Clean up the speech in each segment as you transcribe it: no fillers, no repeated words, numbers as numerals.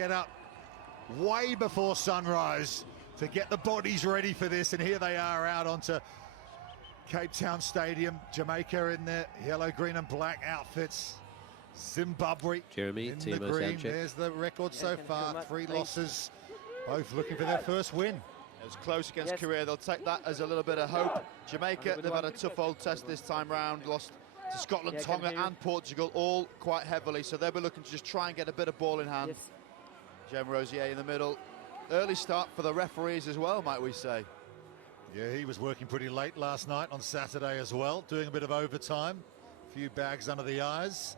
Get up way before sunrise to get the bodies ready for this, and here they are out onto Cape Town Stadium. Jamaica in their yellow, green and black outfits. Zimbabwe Jeremy, in the green. There's the record so far, 3 losses, both looking for their first win. It was close against Korea. They'll take that as a little bit of hope. Jamaica, they've had a tough old test this time round, lost to Scotland, Tonga and Portugal, all quite heavily, so they'll be looking to just try and get a bit of ball in hand. Jem Rosier in the middle. Early start for the referees as well, might we say. Yeah, he was working pretty late last night on Saturday as well, doing a bit of overtime. A few bags under the eyes.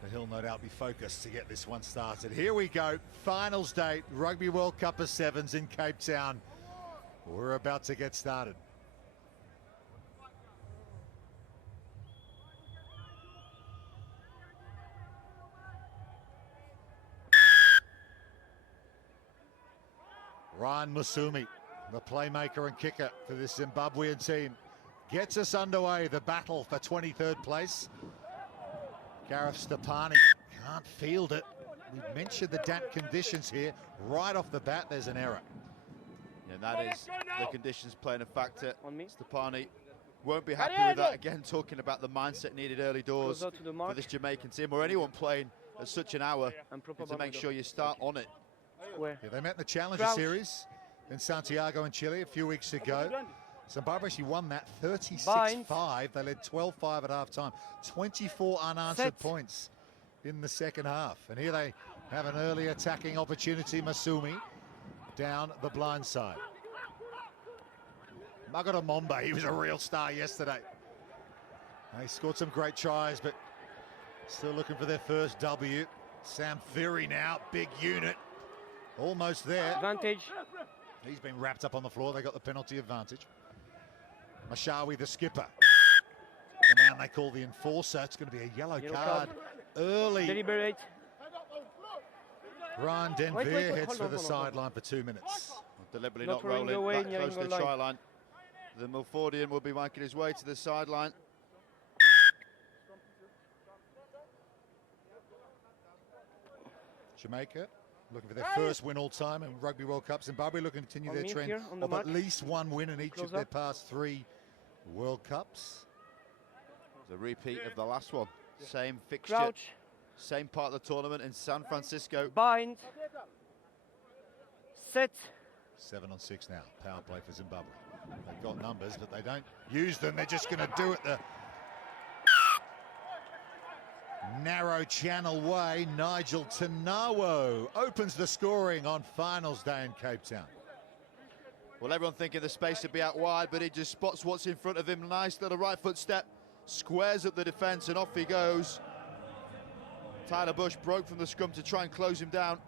But he'll no doubt be focused to get this one started. Here we go, finals date, Rugby World Cup of Sevens in Cape Town. We're about to get started. Ryan Musumi, the playmaker and kicker for this Zimbabwean team, gets us underway, the battle for 23rd place. Gareth Stepani can't field it. We mentioned the damp conditions here. Right off the bat, there's an error. Yeah, that is the conditions playing a factor. Stepani won't be happy with that. Again, talking about the mindset needed early doors for this Jamaican team, or anyone playing at such an hour, to make sure you start on it. Yeah, they met in the Challenger Series in Santiago in Chile a few weeks ago. Zimbabwe actually won that 36-5. They led 12-5 at half-time. 24 unanswered points in the second half. And here they have an early attacking opportunity. Musumi down the blind side. Magara Momba, he was a real star yesterday. They scored some great tries, but still looking for their first W. Sam Fury now, big unit. Almost there. Advantage. He's been wrapped up on the floor. They got the penalty advantage. Mashawi, the skipper. The man they call the enforcer. It's going to be a yellow card early. Deliberate. Ryan Denver heads for the sideline for 2 minutes. Deliberately not rolling that close to the try line. The Milfordian will be making his way to the sideline. Jamaica looking for their first win all time in Rugby World Cup. Zimbabwe looking to continue their trend of at least one win in each of their past 3 World Cups. It's a repeat of the last one. Same fixture, same part of the tournament in San Francisco. Bind. Set. 7 on 6 now. Power play for Zimbabwe. They've got numbers, but they don't use them. They're just going to do it the narrow channel way. Nigel Tanawo opens the scoring on finals day in Cape Town. Well, everyone thinking the space would be out wide, but he just spots what's in front of him. Nice little right foot step, squares up the defence, and off he goes. Tyler Bush broke from the scrum to try and close him down,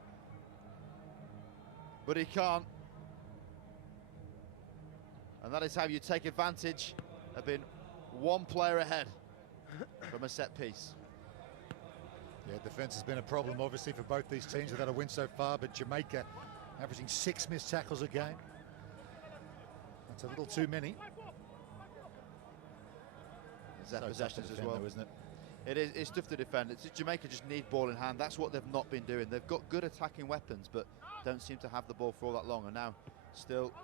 but he can't. And that is how you take advantage of being one player ahead from a set piece. Yeah, defence has been a problem, obviously, for both these teams. They've had a win so far, but Jamaica averaging 6 missed tackles a game. That's a little too many. Is that possessions as well, isn't it? It's tough to defend. Jamaica just need ball in hand. That's what they've not been doing. They've got good attacking weapons, but don't seem to have the ball for all that long. And now, still,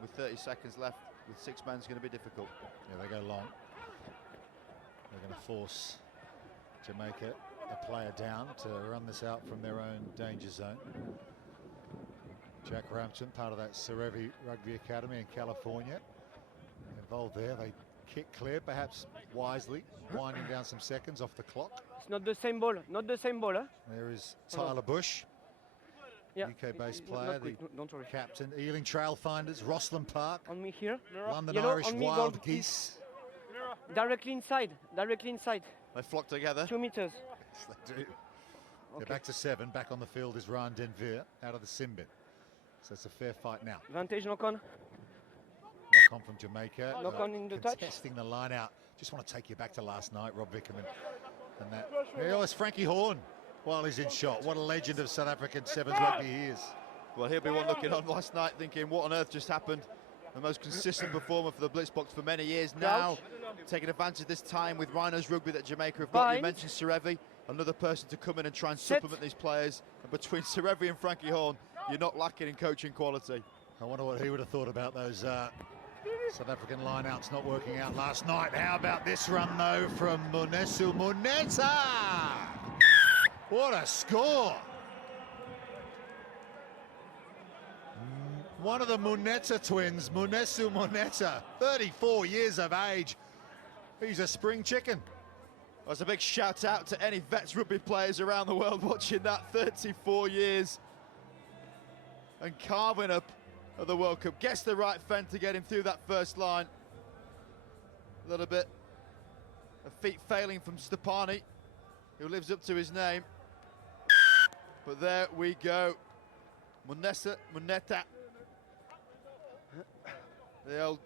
with 30 seconds left, with 6 men, it's going to be difficult. Yeah, they go long. They're going to force Jamaica a player down to run this out from their own danger zone. Jack Rampton, part of that Serevi Rugby Academy in California, involved there. They kick clear, perhaps wisely, winding down some seconds off the clock. It's not the same ball, not the same ball. Huh? There is Tyler Bush, UK-based player, the captain. Ealing Trailfinders, Rosslyn Park, on me here. London Irish Wild Geese. Directly inside, directly inside. They flock together. 2 meters. Yes, they do. Okay. Back to 7. Back on the field is Ryan Denver out of the sin bin. So it's a fair fight now. Advantage, knock on. Knock on from Jamaica. Knock on in the touch. Testing the line out. Just want to take you back to last night, Rob Vickerman. And that. Oh, it's Frankie Horn while he's in shot. What a legend of South African Sevens rugby he is. Well, he'll be one looking on last night thinking, what on earth just happened? The most consistent performer for the Blitzboks for many years now. Taking advantage this time with Rhinos Rugby that Jamaica have got. You mentioned Serevi. another person to come in and try and supplement these players. And between Serevi and Frankie Horn, you're not lacking in coaching quality. I wonder what he would have thought about those South African lineouts not working out last night. How about this run, though, from Munesu Muneta? What a score! One of the Muneta twins, Munesu Muneta, 34 years of age. He's a spring chicken. That's a big shout out to any Vets rugby players around the world watching that. 34 years and carving up at the World Cup. Gets the right fend to get him through that first line. A little bit of feet failing from Stepani, who lives up to his name. But there we go. Muneta. The old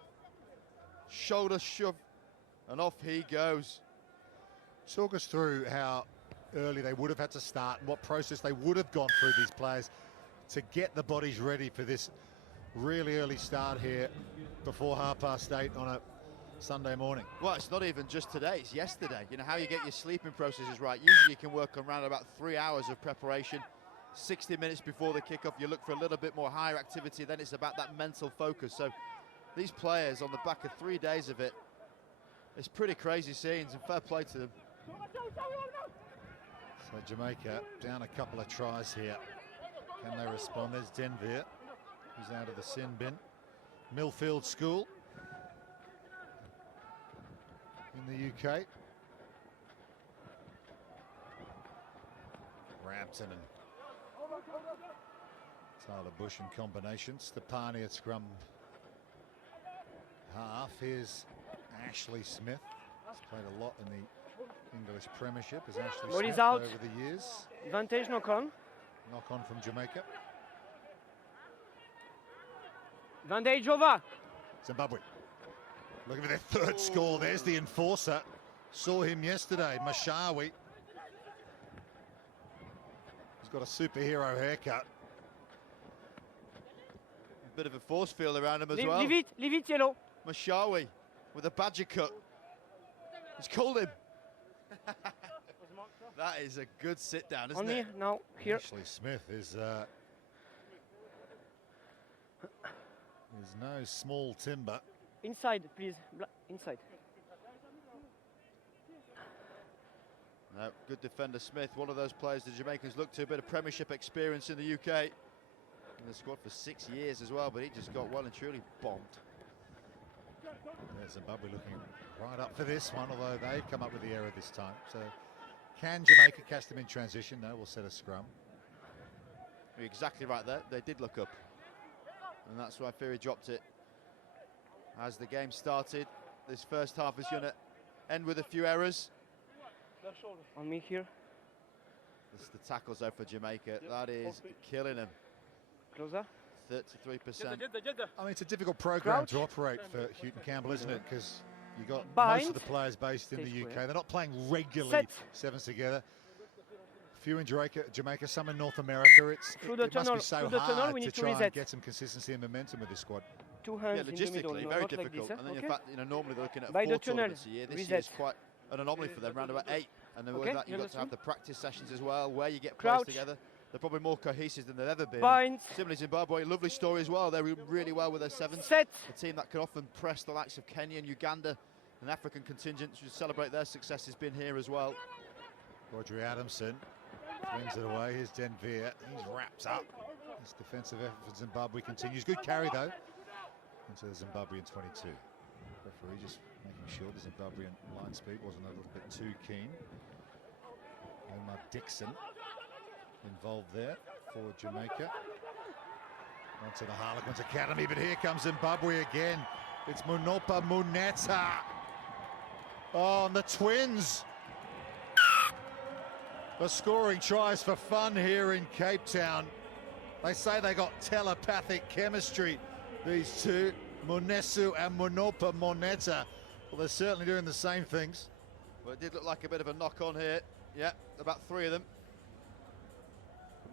shoulder shove, and off he goes. Talk us through how early they would have had to start and what process they would have gone through, these players, to get the bodies ready for this really early start here before 8:30 on a Sunday morning. Well, it's not even just today, it's yesterday. You know, how you get your sleeping processes right. Usually you can work on around about 3 hours of preparation. 60 minutes before the kickoff, you look for a little bit more higher activity. Then it's about that mental focus. So these players, on the back of 3 days of it, it's pretty crazy scenes, and fair play to them. So Jamaica down a couple of tries here. Can they respond? There's Denver, who's out of the sin bin. Millfield School in the UK. Rampton and Tyler Bush in combination. Stepani at scrum half. Here's Ashley Smith. He's played a lot in the English Premiership as Ashley Ball is Smith out. over the years. Advantage, knock on. Knock on from Jamaica. Advantage over. Zimbabwe. Looking for their third score. There's the enforcer. Saw him yesterday, Mashawi. He's got a superhero haircut. A bit of a force field around him as well. Leave it, yellow. Mashawi with a badger cut. He's called him. That is a good sit down, isn't Only it? now, here. Ashley Smith is no small timber. Inside, please. Inside. No, good defender Smith, one of those players the Jamaicans look to. A bit of Premiership experience in the UK. In the squad for 6 years as well, but he just got well and truly bombed. There's Zimbabwe looking right up for this one, although they've come up with the error this time. So can Jamaica catch them in transition? No, we'll set a scrum. You're exactly right there. They did look up. And that's why Fury dropped it. As the game started, this first half is going to end with a few errors. On me here. This is the tackles though for Jamaica. That is killing them. Closer. 33%. I mean, it's a difficult program to operate for Houghton Campbell, isn't it? Because you've got most of the players based in the UK. They're not playing regularly sevens together. Few in Jamaica, some in North America. It must be so hard to try and get some consistency and momentum with this squad. 2 hands yeah, in the middle, logistically no, very not difficult. like this, And then okay? in fact, you know, normally they're looking at By 4 the tunnel, tournaments a year. This year's quite an anomaly for them, around about 8. And then with that, you've got to have the practice sessions as well, where you get players together. They're probably more cohesive than they've ever been. Similarly, Zimbabwe, lovely story as well. They're really well with their sevens. A team that can often press the likes of Kenya and Uganda, and African contingents should celebrate their success has been here as well. Rodri Adamson wins it away. Here's Denver. He's wrapped up. This defensive effort for Zimbabwe continues. Good carry though into the Zimbabwean 22. Referee just making sure the Zimbabwean line speed wasn't a little bit too keen. Omar Dixon involved there for Jamaica. Onto the Harlequins Academy, but here comes Zimbabwe again. It's Munopa Muneta. Oh, and the twins are scoring tries for fun here in Cape Town. They say they got telepathic chemistry, these two, Munesu and Munopa Muneta. Well, they're certainly doing the same things. Well, it did look like a bit of a knock-on here. Yeah, about 3 of them.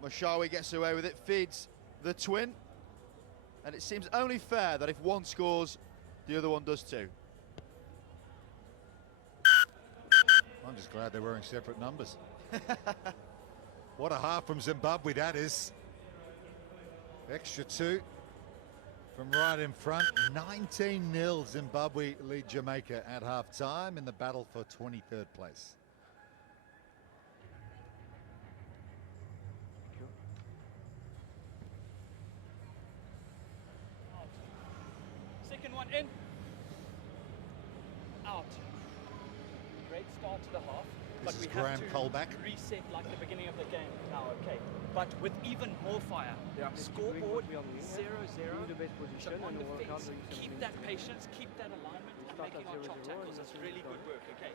Mashawi gets away with it, feeds the twin. And it seems only fair that if one scores, the other one does too. I'm just glad they're wearing separate numbers. What a half from Zimbabwe that is. Extra 2 from right in front. 19-0 Zimbabwe lead Jamaica at half-time in the battle for 23rd place. Second one in. Out. Great start to the half. But This is we have Graham to Colback. reset like the beginning of the game now, okay? But with even more fire. Yeah. Scoreboard Keep doing 0-0. in the best position So on and the work hard fence, doing keep something. that patience, keep that alignment, and Start making at our chop 0-0 tackles. and That's then really start. good work, okay?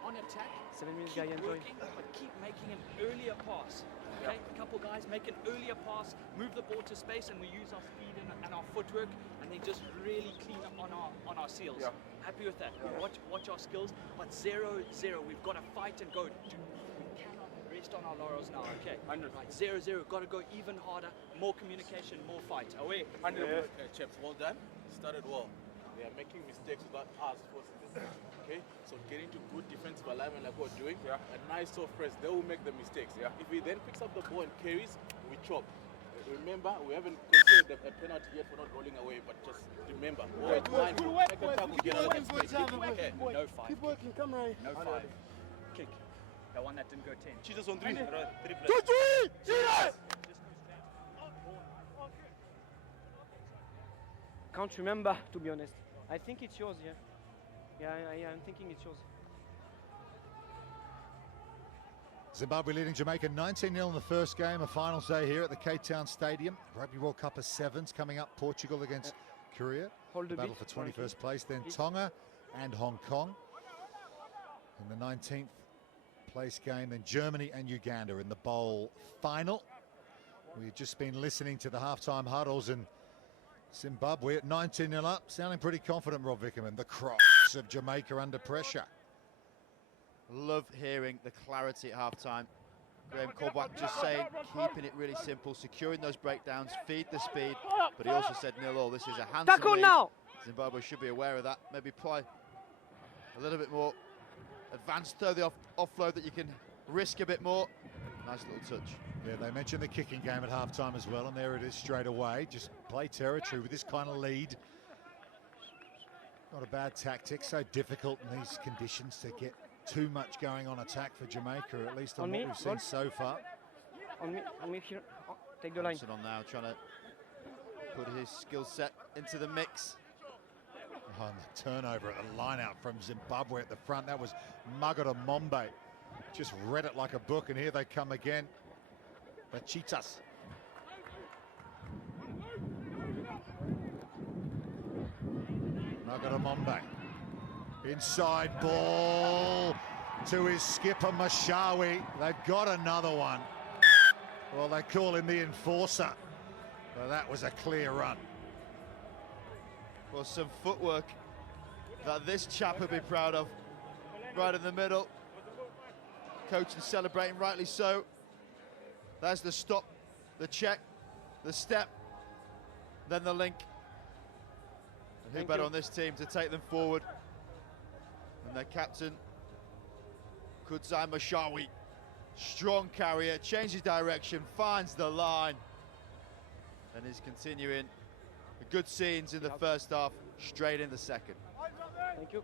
On attack, 7 minutes keep guy and join. working, but keep making an earlier pass. Okay, a couple guys make an earlier pass, move the ball to space, and we use our speed and our footwork, and then just really clean up on our seals. Yeah. Happy with that. Yeah. Watch our skills, but 0-0. We've got to fight and go. We cannot rest on our laurels now. Okay. 100. Right. 0-0. Got to go even harder. More communication, more fight. Away. 100. Chaps, well done. Started well. They are making mistakes without us forcing them. Okay, so get into good defensive alignment like we're doing. Yeah. A nice soft press. They will make the mistakes. Yeah. If he then picks up the ball and carries, we chop. Remember, we haven't considered a penalty yet for not rolling away, but just remember, second time we get out of that space. Okay. No fight. Keep working, come right. No 5. Kick. The one that didn't go 10. Jesus on 3. Can't remember, to be honest. I think it's yours, yeah. Yeah, I'm thinking it's yours. Zimbabwe leading Jamaica 19-0 in the first game, a finals day here at the Cape Town Stadium. Rugby World Cup of 7s coming up. Portugal against Korea. Hold the Battle beat, for 21st Frankie. place. Then Please. Tonga and Hong Kong. In the 19th place game, then Germany and Uganda in the bowl final. We've just been listening to the halftime huddles, and Zimbabwe at 19-0 up, sounding pretty confident, Rob Vickerman. The cross of Jamaica under pressure. Love hearing the clarity at half-time. Graham Colback just saying, keeping it really simple, securing those breakdowns, feed the speed. But he also said 0-0. This is a handsome Tackle lead. now! Zimbabwe should be aware of that. Maybe play a little bit more advanced throw, the offload that you can risk a bit more. Nice little touch. Yeah, they mentioned the kicking game at halftime as well, and there it is straight away. Just play territory with this kind of lead. Not a bad tactic, so difficult in these conditions to get too much going on attack for Jamaica, at least on On what me, we've seen so far. On me here. Oh, take the line. Johnson on now, trying to put his skill set into the mix. Oh, and the turnover at the line out from Zimbabwe at the front, that was Magara Mombe. Just read it like a book, and here they come again. The Cheetahs. Magara Mombe. Inside ball to his skipper Mashawi. They've got another one. Well, they call him the enforcer. Well, that was a clear run. Well, some footwork that this chap would be proud of. Right in the middle. Coach is celebrating, rightly so. There's the stop, the check, the step, then the link. And who Thank better you. on this team to take them forward? And their captain, Kudzai Mashawi. Strong carrier, changes direction, finds the line, and is continuing the good scenes in the first half, straight in the second. Thank you.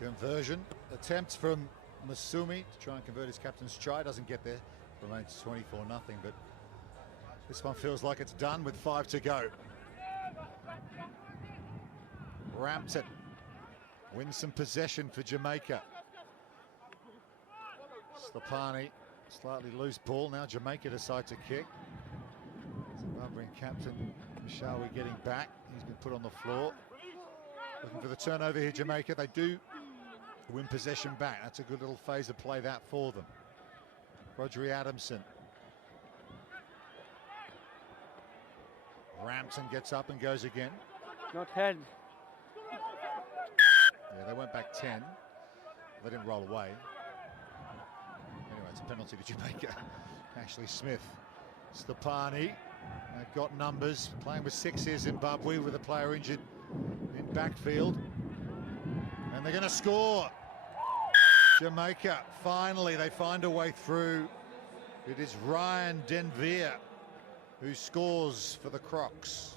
Conversion attempt from Masumi to try and convert his captain's try. Doesn't get there. Remains 24-0, but this one feels like it's done with 5 to go. Rampton wins some possession for Jamaica. Slapani, slightly loose ball. Now Jamaica decide to kick. Zimbabwean captain Mashawi getting back. He's been put on the floor. Looking for the turnover here, Jamaica. They do win possession back. That's a good little phase of play that for them. Rodri Adamson. Rampton gets up and goes again. Not held. Yeah, they went back 10. They didn't roll away. Anyway, it's a penalty to Jamaica. Ashley Smith. Stepani. They've got numbers. Playing with 6 here, Zimbabwe, with a player injured in backfield. And they're going to score. Jamaica, finally, they find a way through. It is Ryan Denvere who scores for the Crocs.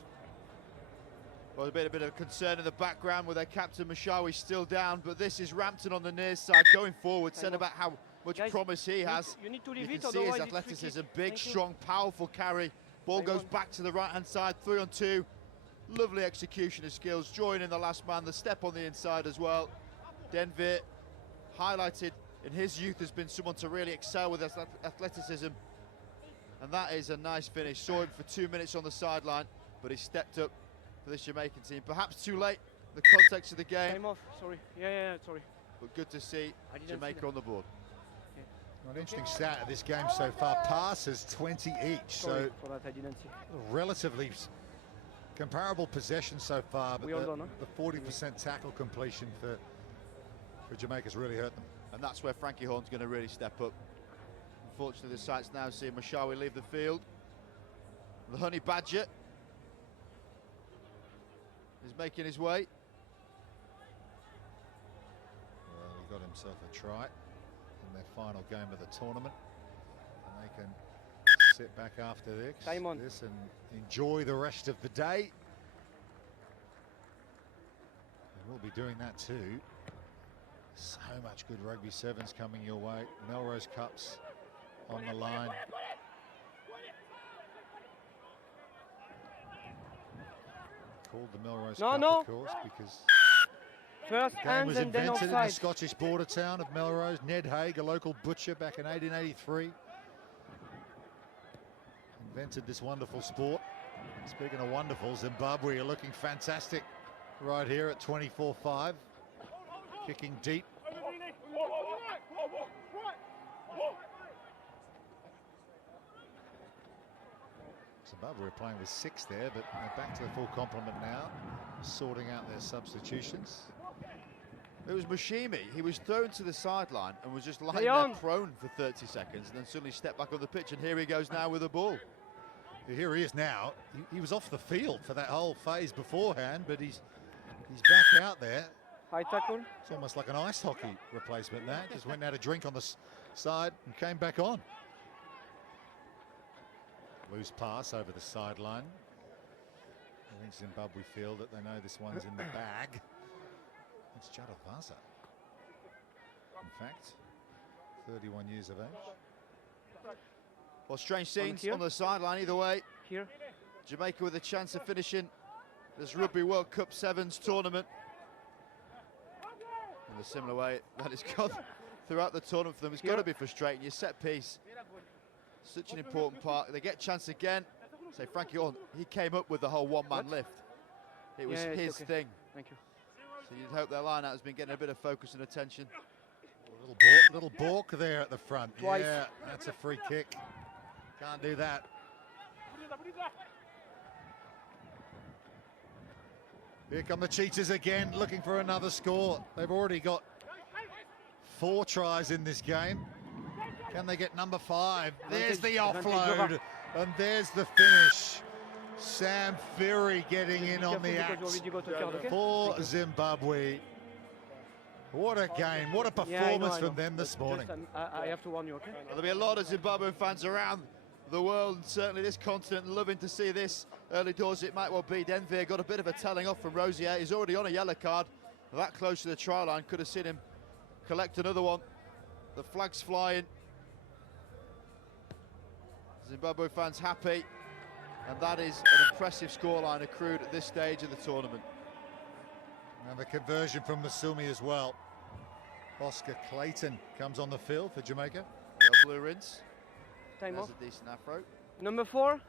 Well, a bit of concern in the background with their captain Mashawi still down, but this is Rampton on the near side going forward, said about how much promise he has. You need to leave You it, can see his otherwise it's athleticism, free kick. big, strong, powerful carry. Ball goes back to the right-hand side, 3-on-2. Lovely execution of skills, joining the last man, the step on the inside as well. Denvere, highlighted in his youth, has been someone to really excel with athleticism. And that is a nice finish. Saw him for 2 minutes on the sideline, but he stepped up for this Jamaican team. Perhaps too late, the context of the game. Time off, sorry. Yeah, sorry. But good to see Jamaica on the board. Well, an interesting stat of this game so far, passes 20 each. Sorry so for that, I didn't see. relatively comparable possession so far, but the 40% tackle completion for Jamaica's really hurt them. And that's where Frankie Horne's going to really step up. Unfortunately, the sights now see Mashawi leave the field. The Honey Badger is making his way. Well, he got himself a try in their final game of the tournament, and they can sit back after this and enjoy the rest of the day. And we'll be doing that too. So much good rugby sevens coming your way. Melrose Cups on the line. Called the Melrose Cup, of course, because first the game was and then invented in the offside. Scottish border town of Melrose. Ned Haig, a local butcher back in 1883, invented this wonderful sport. Speaking of wonderful, Zimbabwe are looking fantastic right here at 24-5, kicking deep. Zimbabwe are playing with 6 there, but they're back to the full complement now, sorting out their substitutions. It was Mashimi. He was thrown to the sideline and was just lying there prone for 30 seconds and then suddenly stepped back on the pitch, and here he goes now with the ball. Here he is now. He was off the field for that whole phase beforehand, but he's back out there. High tackle. It's almost like an ice hockey replacement there. Just went and had a drink on the side and came back on. Loose pass over the sideline. I think Zimbabwe feel that they know this one's in the bag. It's Jadavaza. In fact, 31 years of age. Well, strange scenes on the sideline either way. Here. Jamaica with a chance of finishing this Rugby World Cup Sevens tournament. In a similar way that it's gone throughout the tournament for them. It's got to be frustrating. Your set piece, such an important part. They get a chance again. Say Frankie Horne, he came up with the whole one-man lift. It was his thing. Thank you. So you'd hope their line-out has been getting a bit of focus and attention. Little balk there at the front. Twice. Yeah, that's a free kick. Can't do that. Here come the Cheetahs again, looking for another score. They've already got 4 tries in this game. Can they get number 5? There's the offload, and there's the finish. Sam Fury getting in on the act for Zimbabwe. What a game, what a performance from them this morning. I have to warn you, okay? Well, there'll be a lot of Zimbabwean fans around the world and certainly this continent loving to see this. Early doors it might well be. Denvere got a bit of a telling off from Rosier. He's already on a yellow card. That close to the try line, could have seen him collect another one. The flag's flying. Zimbabwe fans happy, and that is an impressive scoreline accrued at this stage of the tournament. And the conversion from Masumi as well. Oscar Clayton comes on the field for Jamaica. Real blue rinse. Time There's off. a decent afro. Number 4,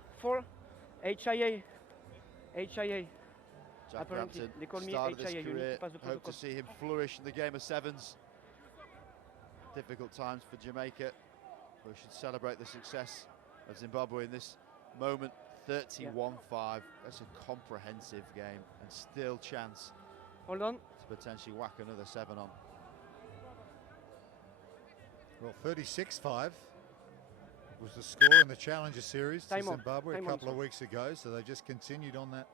HIA. HIA. Jack Apparently, Rampton, they call me start of this HIA, you need to career. pass the Hope protocol. to see him flourish in the game of sevens. Difficult times for Jamaica. We should celebrate the success of Zimbabwe in this moment. 31-5. That's a comprehensive game and still chance Hold on. to potentially whack another 7 on. Well, 36-5 was the score in the Challenger Series to Time on. Zimbabwe Time a on, couple of weeks ago, so they just continued on that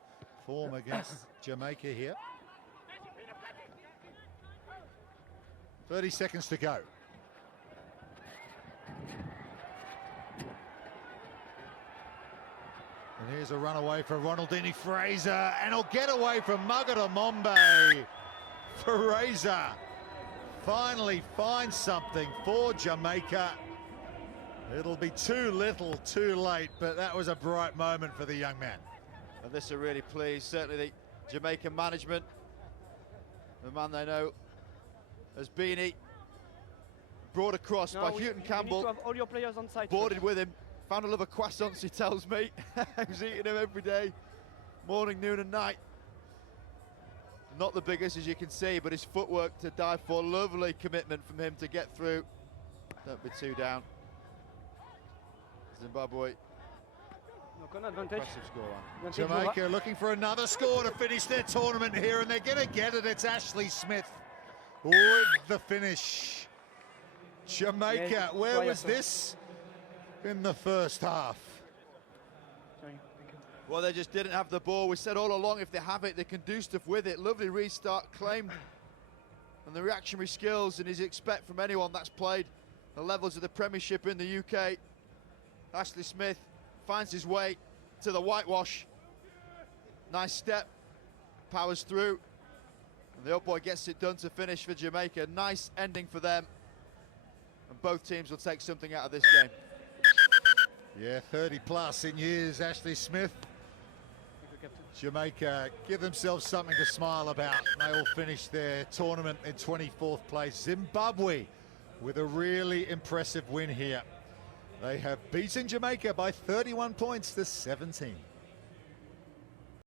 form against Jamaica here. 30 seconds to go. And here's a runaway for Ronaldinho Fraser, and he'll get away from Magara Mombe. Fraser finally finds something for Jamaica. It'll be too little, too late, but that was a bright moment for the young man. And this will really please, certainly the Jamaican management. The man they know as Beanie, brought across by Houghton Campbell. You need to have all your players on side. Boarded with him, found a love of croissants, he tells me. He's eating them every day, morning, noon and night. Not the biggest, as you can see, but his footwork to die for. Lovely commitment from him to get through. Don't be too down. Zimbabwe. Advantage. Impressive scoreline. Jamaica looking for another score to finish their tournament here, and they're going to get it. It's Ashley Smith with the finish. Jamaica, where was this in the first half? Well, they just didn't have the ball. We said all along, if they have it, they can do stuff with it. Lovely restart, claimed. And the reactionary skills, and as you expect from anyone that's played the levels of the Premiership in the UK. Ashley Smith finds his way to the whitewash. Nice step, powers through. And the old boy gets it done to finish for Jamaica. Nice ending for them. And both teams will take something out of this game. Yeah, 30 plus in years, Ashley Smith. Jamaica give themselves something to smile about. They all finished their tournament in 24th place. Zimbabwe with a really impressive win here. They have beaten Jamaica by 31 points to 17.